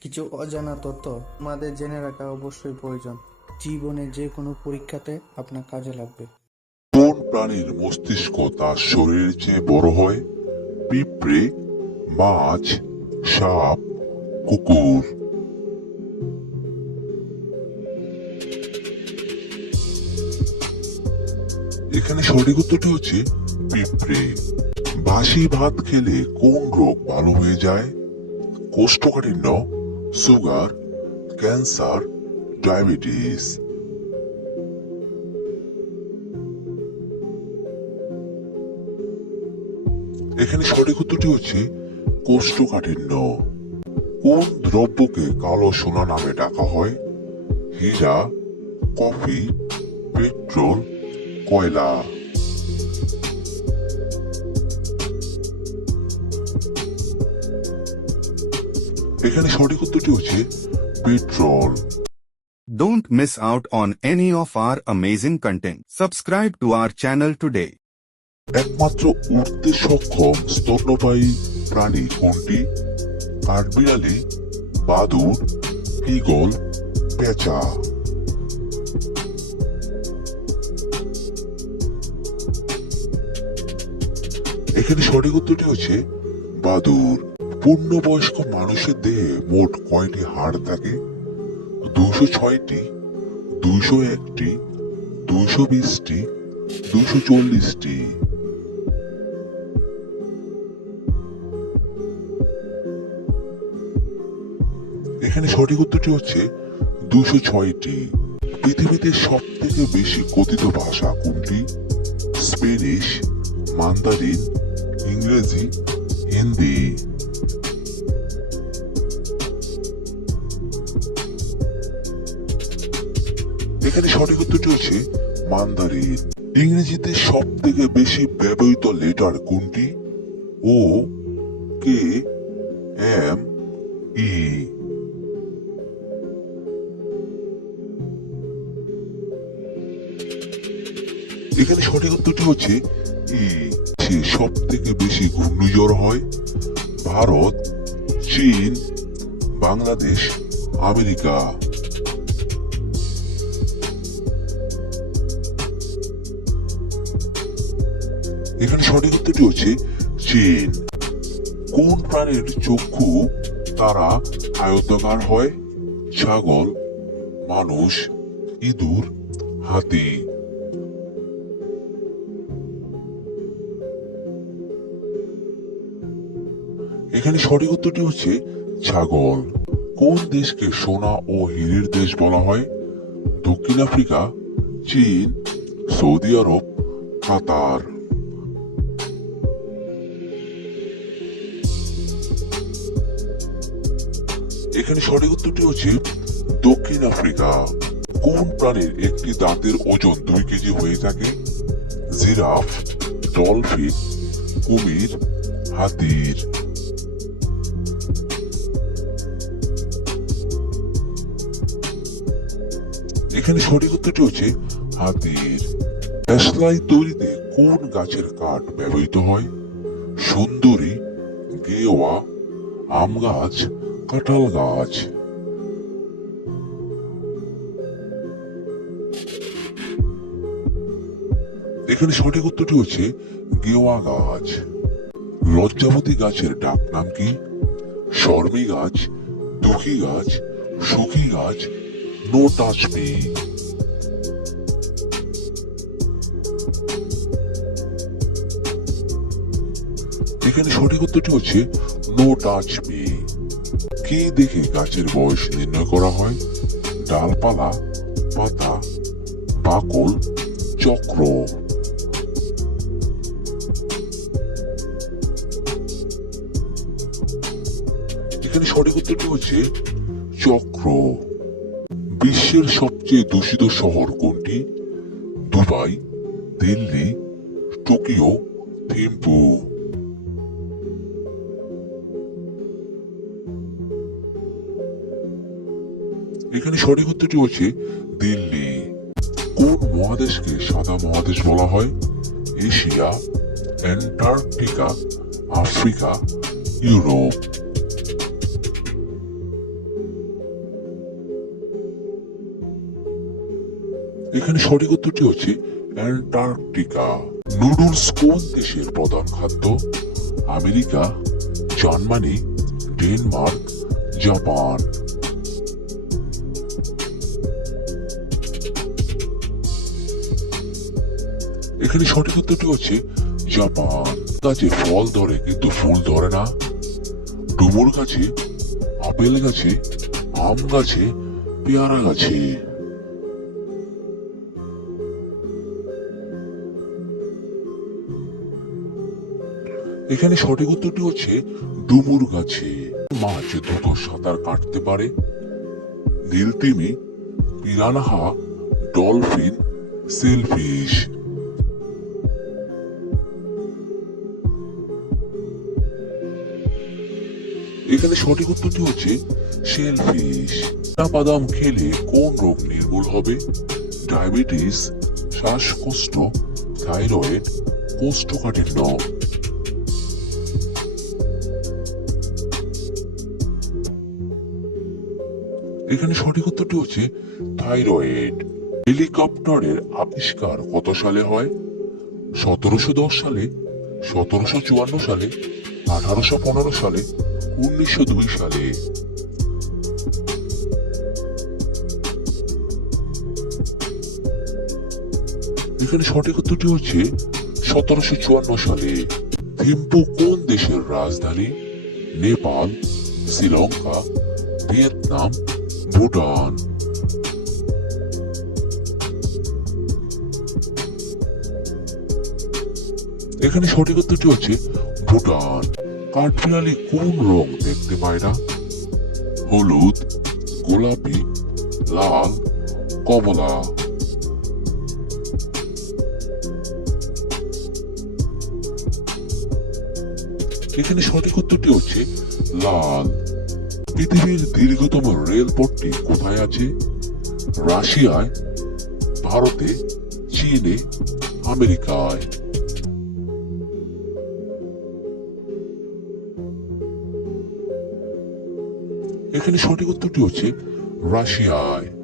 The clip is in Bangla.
কিছু অজানা তথ্য আমাদের জেনে রাখা অবশ্যই প্রয়োজন। জীবনে যে কোনো পরীক্ষাতে আপনার কাজে লাগবে। কোন প্রাণীর মস্তিষ্ক তার শরীরের চেয়ে বড় হয়? পিঁপড়ে, মাছ, সাপ, কুকুর। এখানে সঠিক উত্তরটি হচ্ছে পিঁপড়ে। বাসি ভাত খেলে কোন রোগ ভালো হয়ে যায়? কোষ্ঠকাঠিন্য সুগার ক্যান্সার ডায়াবেটিস এখানে সঠিক উত্তরটি হচ্ছে কোষ্ঠকাঠিন্য। কোন দ্রব্যকে কালো সোনা নামে ডাকা হয়? হীরা, কফি, পেট্রোল, কয়লা। এখানে সঠিক উত্তরটি হচ্ছে petrol Don't miss out on any of our amazing content. Subscribe to our channel today. একমাত্র উঠতে সক্ষম স্তন্যপায়ী প্রাণী কোনটি কাঠবিড়ালি বাদুর ঈগল পেঁচা এখানে সঠিক উত্তরটি হচ্ছে বাদুর পূর্ণবয়স্ক মানুষের দেহে মোট কয়টি হাড় থাকে? দুশো ছয়টি দুশো একটি দুশো বিশটি দুশো চল্লিশটি। এখানে সঠিক উত্তরটি হচ্ছে দুশো ছয়টি। পৃথিবীতে সব থেকে বেশি কথিত ভাষা কোনটি? স্পেনিশ মান্দারিন, ইংরেজি, হিন্দি। এখানে সঠিক উত্তরটি হচ্ছে মান্দারিন। ইংরেজিতে সব থেকে বেশি ব্যবহৃত লেটার কোনটি? O, K, M, E. এখানে সঠিক উত্তরটি হচ্ছে ই। সে সব থেকে বেশি ঘূর্ণিঝড় হয় ভারত, চীন, বাংলাদেশ, আমেরিকা। এখানে সঠিক উত্তরটি হচ্ছে চীন। কোন প্রাণীর চক্ষু তারা আয়তাকার হয়? ছাগল, মানুষ, ইঁদুর, হাতি। এখানে সঠিক উত্তরটি হচ্ছে ছাগল। কোন দেশকে সোনা ও হীরের দেশ বলা হয়? দক্ষিণ আফ্রিকা, চীন, সৌদি আরব, কাতার। এখানে সঠিক উত্তরটি হচ্ছে দক্ষিণ আফ্রিকা। কোন প্রাণীর একটি দাঁতের ওজন দুই কেজি হয়ে থাকে? জিরাফ, ডলফিন, কুমির, হাতির। এখানে সঠিক উত্তরটি হচ্ছে হাতির। দেশলাই তৈরিতে কোন গাছের কাঠ ব্যবহৃত হয়? সুন্দরী, গেওয়া, আম গাছ কাঁঠাল গাছ। এখানে সঠিক উত্তরটি হচ্ছে গেওয়া গাছ। লজ্জাবতী গাছের ডাক নাম কি? শর্মী গাছ, দুঃখী গাছ, সুখী গাছ নো টাচ মি এখানে সঠিক উত্তরটি হচ্ছে নো টাচ মি কি দেখে গাছের বয়স নির্ণয় করা হয়? ডালপালা, পাতা, বাকল, চক্র। এখানে সঠিক উত্তরটি হচ্ছে চক্র। বিশ্বের সবচেয়ে দূষিত শহর কোনটি? Dubai, Delhi, Tokyo, Thimphu. এখানে সঠিক উত্তরটি হচ্ছে দিল্লি। কোন মহাদেশকে সাদা মহাদেশ বলা হয়? Asia, Antarctica, Africa, Europe. এখানে সঠিক উত্তরটি হচ্ছে অ্যান্টার্কটিকা। নুডলস কোন দেশের প্রধান খাদ্য? America, Germany, Denmark, Japan. এখানে সঠিক উত্তরটি হচ্ছে জাপান। গাছে ফল ধরে, কিন্তু ফুল ধরে না। ডুমুর গাছে, আপেল গাছে, আম গাছে, পেয়ারা গাছে। এখানে সঠিক উত্তরটি হচ্ছে ডুমুর গাছে। মাছ দ্রুত সাঁতার কাটতে পারে। নীলতিমি পিরানহা, ডলফিন, সেলফিশ। এখানে সঠিক উত্তরটি হচ্ছে শেলফিশ। বাদাম খেলে কোন রোগ নির্মূল হবে? ডায়াবেটিস, শ্বাসকষ্ট, থাইরয়েড, কোষ্ঠকাঠিন্য। এখানে সঠিক উত্তরটি হচ্ছে থাইরয়েড। হেলিকপ্টারের আবিষ্কার কত সালে হয়? সতেরোশো দশ সালে, সতেরোশো চুয়ান্ন সালে, আঠারোশো পনেরো সালে উনিশশো দুই সালে। এখানে সঠিক উত্তরটি হচ্ছে সতেরোশো চুয়ান্ন সালে। থিম্পু কোন দেশের রাজধানী? নেপাল, শ্রীলঙ্কা, ভিয়েতনাম, ভুটান। এখানে সঠিক উত্তরটি হচ্ছে ভুটান। কাঠবিড়ালি কোন রং দেখতে পায় না? হলুদ, গোলাপি, লাল, কমলা। এখানে সঠিক উত্তরটি হচ্ছে লাল। পৃথিবীর দীর্ঘতম রেলপথটি কোথায় আছে? রাশিয়ায়, ভারতে, চীনে, আমেরিকায়। এখানে সঠিক উত্তরটি হচ্ছে রাশিয়ায়।